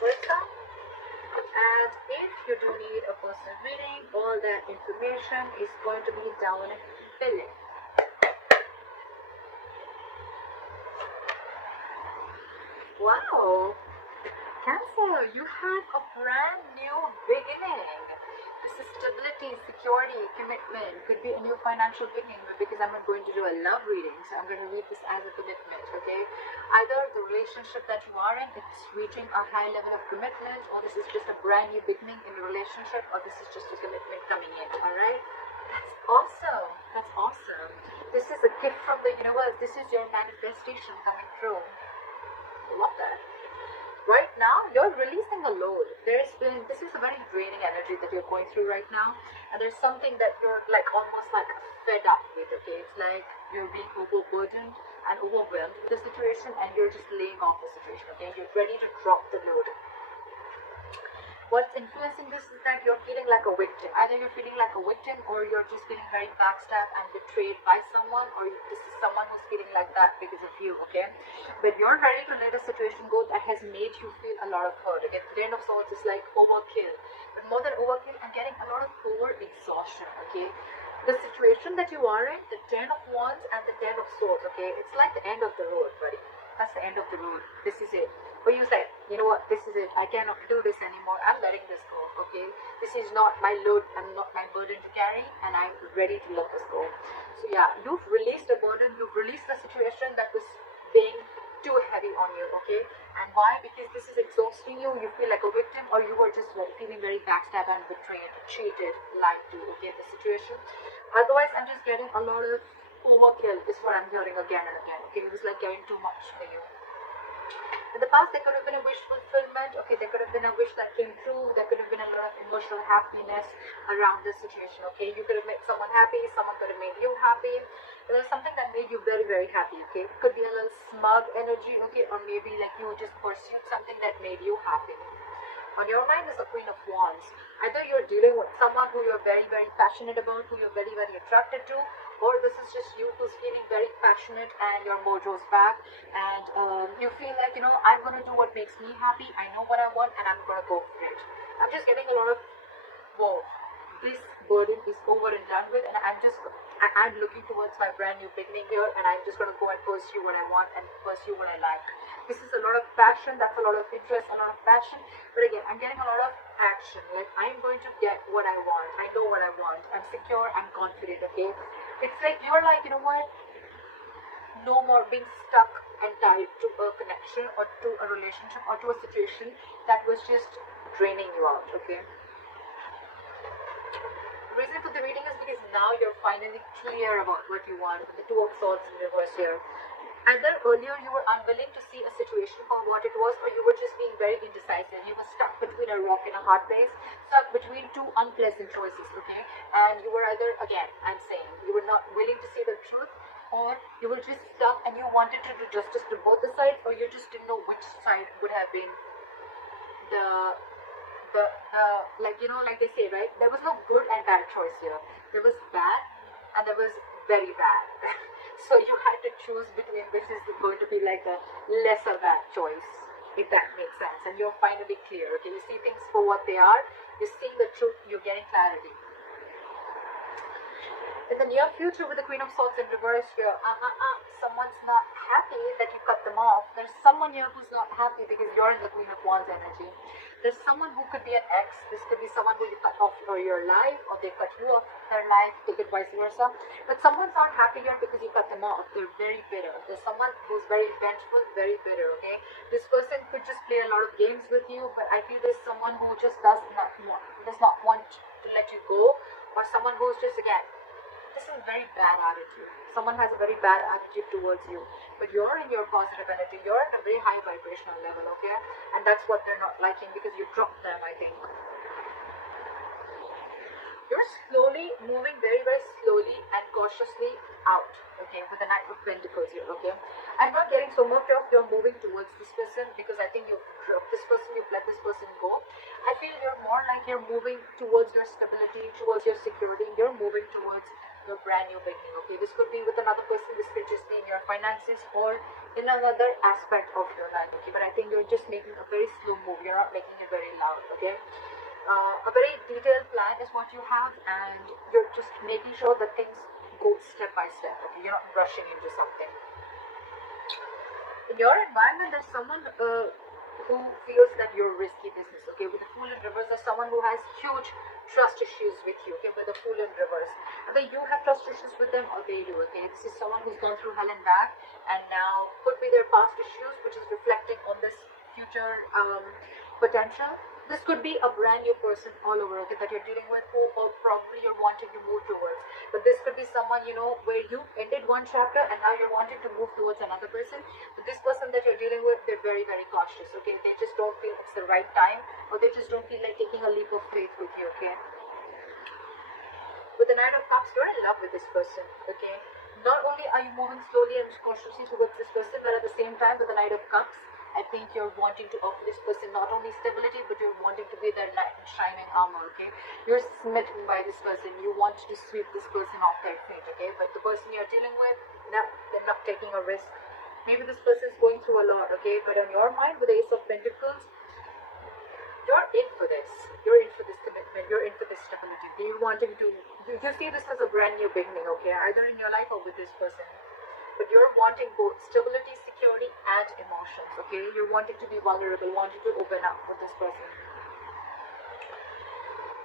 versa. And if you do need a personal reading, all that information is going to be down below. Wow, Cancer, you have a brand new beginning. This is stability, security, commitment. Could be a new financial beginning, because I'm not going to do a love reading, so I'm going to read this as a commitment, okay? Either the relationship that you are in, it's reaching a high level of commitment, or this is just a brand new beginning in a relationship, or this is just a commitment coming in, alright? That's awesome. That's awesome. This is a gift from the universe. This is your manifestation coming through. Love that. Right now, you're releasing a load. This is a very draining energy that you're going through right now, and there's something that you're like almost like fed up with, okay? It's like you're being overburdened and overwhelmed with the situation, and you're just laying off the situation, okay? You're ready to drop the load. What's influencing this is that you're feeling like a victim. Either you're feeling like a victim, or you're just feeling very backstabbed and betrayed by someone, or this is someone who's feeling like that because of you, okay? But you're ready to let a situation go that has made you feel a lot of hurt, okay? The Ten of Swords is like overkill. But more than overkill, I'm getting a lot of over-exhaustion, okay? The situation that you are in, the Ten of Wands and the Ten of Swords, okay? It's like the end of the road, buddy. That's the end of the road. This is it. But you say, you know what, this is it. I cannot do this anymore. I'm letting this go, okay? This is not my load and not my burden to carry, and I'm ready to let this go. So yeah, you've released a burden. You've released the situation that was being too heavy on you, okay? And why? Because this is exhausting you. You feel like a victim, or you were just feeling very backstabbed and betrayed, cheated, lied to, okay, the situation. Otherwise, I'm just getting a lot of overkill is what I'm hearing again and again, okay? It was like getting too much for you. In the past, there could have been a wish fulfillment, okay? There could have been a wish that came true. There could have been a lot of emotional happiness around this situation, okay? You could have made someone happy. Someone could have made you happy. There was something that made you very, very happy, okay? Could be a little smug energy, okay? Or maybe like you just pursued something that made you happy. On your mind is the Queen of Wands. Either you're dealing with someone who you're very, very passionate about, who you're very, very attracted to, or this is just you who's feeling very passionate and your mojo's back, and you feel like, you know, I'm going to do what makes me happy. I know what I want, and I'm going to go for it. I'm just getting a lot of, whoa, this burden is over and done with, and I'm looking towards my brand new beginning here, and I'm just going to go and pursue what I want and pursue what I like. This is a lot of passion. That's a lot of interest, a lot of passion. But again, I'm getting a lot of action. Like, I'm going to get what I want. I know what I want. I'm secure. I'm confident, okay? It's like you're like, you know what? No more being stuck and tied to a connection or to a relationship or to a situation that was just draining you out, okay? The reason for the reading is because now you're finally clear about what you want. The Two of Swords in reverse here. Either earlier you were unwilling to see a situation for what it was, or you were just being very indecisive. You were stuck between a rock and a hard place, stuck between two unpleasant choices, okay? And you were either, again, I'm saying, you were not willing to see the truth, or you were just stuck and you wanted to do justice to both the sides, or you just didn't know which side would have been like, you know, like they say, right? There was no good and bad choice here. There was bad and there was very bad. So you had to choose between which is going to be like a lesser bad choice, if that makes sense. And you're finally clear, okay? You see things for what they are. You're seeing the truth. You're getting clarity. In the near future, with the Queen of Swords in reverse here, someone's not happy that you cut them off. There's someone here who's not happy because you're in the Queen of Wands energy. There's someone who could be an ex. This could be someone who you cut off for your life, or they cut you off their life, take it vice versa. But someone's not happy here because you cut them off. They're very bitter. There's someone who's very vengeful, very bitter, okay? This person could just play a lot of games with you, but I feel there's someone who just does not want to let you go, or someone who's just, again, this is a very bad attitude. Someone has a very bad attitude towards you. But you're in your positive energy. You're at a very high vibrational level, okay? And that's what they're not liking, because you dropped them, I think. You're slowly moving, very, very slowly and cautiously out, okay? With the Knight of Pentacles here, okay? I'm not getting so much of you're moving towards this person, because I think you've dropped this person, you've let this person go. I feel you're more like you're moving towards your stability, towards your security. You're moving towards your brand new beginning, okay? This could be with another person. This could just be your finances or in another aspect of your life, okay? But I think you're just making a very slow move. You're not making it very loud, okay? A very detailed plan is what you have, and you're just making sure that things go step by step, okay? You're not rushing into something. In your environment, there's someone who feels that you're risky business, okay? With the Fool in reverse, there's someone who has huge trust issues with you, okay? With the Fool in reverse, either you have trust issues with them or they do, okay? This is someone who's gone through hell and back, and now could be their past issues, which is reflecting on this future potential. This could be a brand new person all over, okay, that you're dealing with, who or probably you're wanting to move towards. But this could be someone, you know, where you ended one chapter and now you're wanting to move towards another person. But this person that you're dealing with, they're very, very cautious, okay? They just don't feel it's the right time, or they just don't feel like taking a leap of faith with you, okay? With the Knight of Cups, you're in love with this person, okay? Not only are you moving slowly and cautiously towards this person, but at the same time, with the Knight of Cups, I think you're wanting to offer this person not only stability, but you're wanting to be their knight in shining armor, okay? You're smitten by this person. You want to sweep this person off their feet, okay? But the person you're dealing with, no, they're not taking a risk. Maybe this person is going through a lot, okay? But on your mind, with the Ace of Pentacles, you're in for this. You're in for this commitment. You're in for this stability. You're wanting to, you see this as a brand new beginning, okay? Either in your life or with this person. But you're wanting both stability, security, and emotions, okay? You're wanting to be vulnerable, wanting to open up with this person.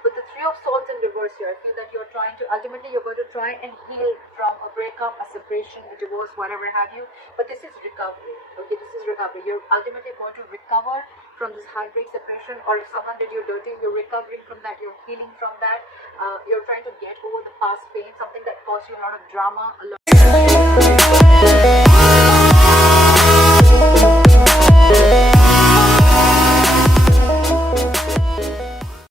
With the Three of Swords in reverse here, I feel that you're trying to, ultimately you're going to try and heal from a breakup, a separation, a divorce, whatever have you. But this is recovery, okay? This is recovery. You're ultimately going to recover from this heartbreak, separation, or if someone did you dirty, you're recovering from that, you're healing from that. You're trying to get over the past pain, something that caused you a lot of drama, a lot